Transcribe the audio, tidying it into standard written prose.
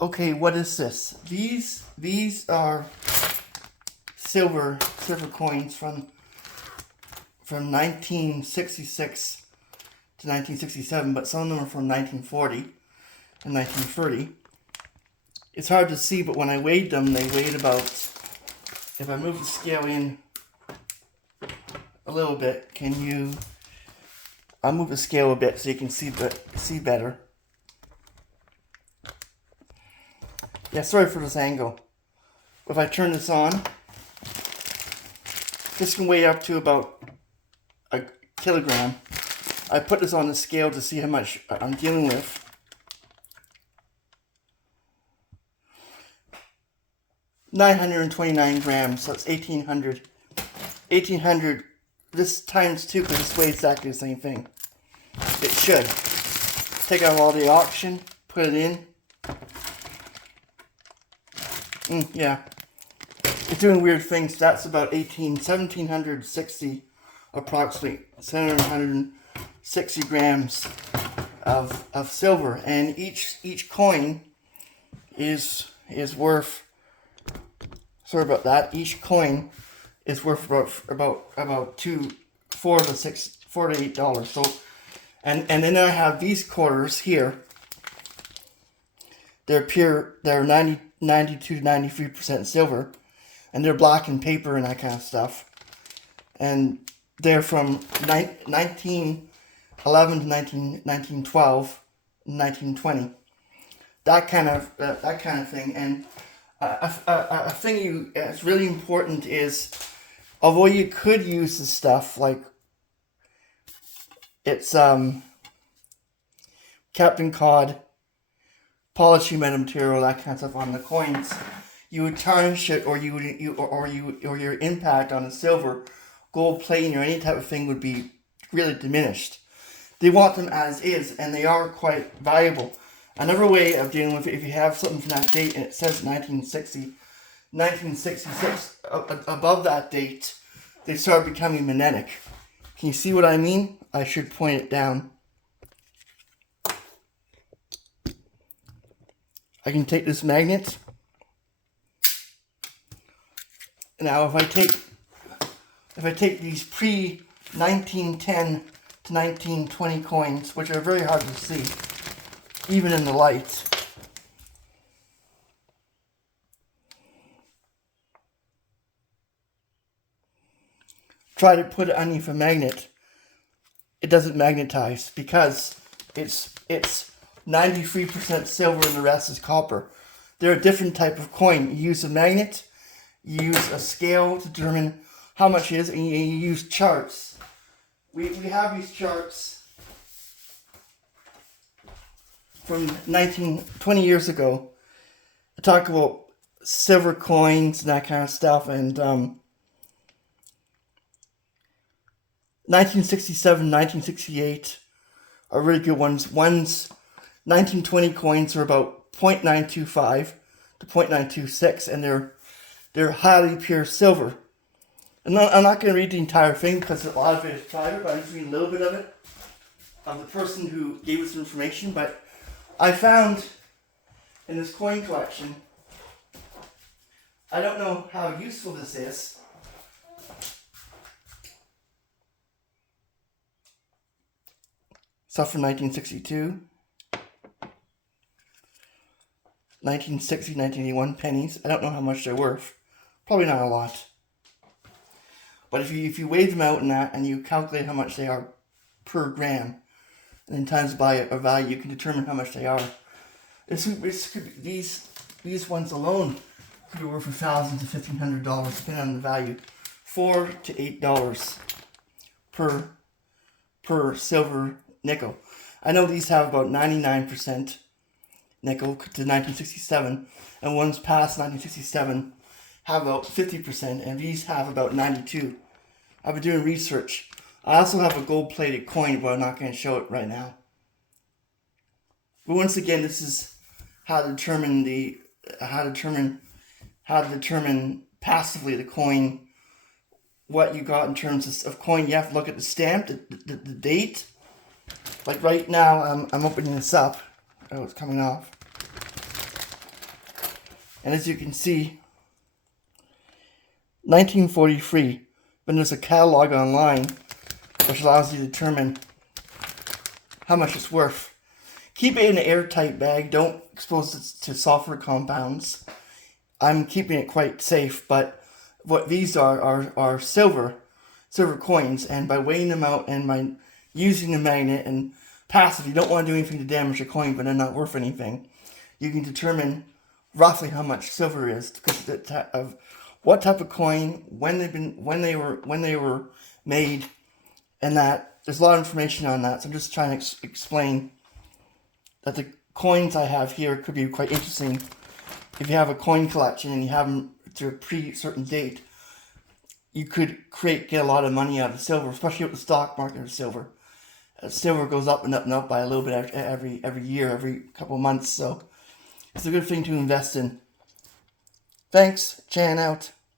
Okay, what is this? These are silver coins from 1966 to 1967, but some of them are from 1940 and 1930. It's hard to see, but when I weighed them, they weighed about, if I move the scale in a little bit, I'll move the scale a bit so you can see better. Yeah, sorry for this angle. If I turn this on, this can weigh up to about a kilogram. I put this on the scale to see how much I'm dealing with. $929 grams, so it's 1,800. 1,800, this times 2, because this weighs exactly the same thing. It should. Take out all the oxygen, put it in. Yeah. It's doing weird things. That's about 1,760, approximately 760 grams of silver. And each coin is worth, sorry about that, each coin is worth about $4 to $8. So and then I have these quarters here. They're 92 to 93% silver, and they're black in paper and that kind of stuff. And they're from 1911 to 1912, 1920. That kind of thing. And a thing that's really important is, although you could use the stuff like it's Captain Cod, polishing material, that kind of stuff on the coins, you would tarnish it, or your impact on the silver, gold plating, or any type of thing would be really diminished. They want them as is, and they are quite valuable. Another way of dealing with it, if you have something from that date and it says 1966, above that date, they start becoming magnetic. Can you see what I mean? I should point it down. I can take this magnet. Now, if I take these pre-1910 to 1920 coins, which are very hard to see, even in the light. Try to put it underneath a magnet. It doesn't magnetize because it's 93% silver and the rest is copper. They're a different type of coin. You use a magnet, you use a scale to determine how much it is, and you use charts. We have these charts from 20 years ago. I talk about silver coins and that kind of stuff, and 1967, 1968 are really good ones. 1920 coins are about 0.925 to 0.926, and they're highly pure silver. And I'm not going to read the entire thing because a lot of it is private, but I'm just reading a little bit of it, of the person who gave us information. But I found in this coin collection, I don't know how useful this is. Stuff from 1962, 1960, 1981 pennies. I don't know how much they're worth. Probably not a lot. But if you weigh them out in that and you calculate how much they are per gram, and then times by a value, you can determine how much they are. These ones alone could be worth $1,000 to $1,500, depending on the value. $4 to $8 per silver nickel. I know these have about 99% nickel to 1967, and ones past 1967 have about 50%, and these have about 92. I've been doing research. I also have a gold-plated coin, but I'm not going to show it right now. But once again, this is how to determine passively the coin, what you got in terms of coin. You have to look at the stamp, the date. Like right now, I'm opening this up. Oh, it's coming off. And as you can see, 1943, but there's a catalog online which allows you to determine how much it's worth. Keep it in an airtight bag. Don't expose it to sulfur compounds. I'm keeping it quite safe, but what these are silver coins, and by weighing them out and by using the magnet and passive, you don't want to do anything to damage the coin, but they're not worth anything. You can determine roughly how much silver is because of what type of coin, when they were made, and that there's a lot of information on that. So I'm just trying to explain that the coins I have here could be quite interesting. If you have a coin collection and you have them to a certain date, you could get a lot of money out of silver, especially with the stock market of silver. Silver goes up and up and up by a little bit every year, every couple of months. So it's a good thing to invest in. Thanks. Chan out.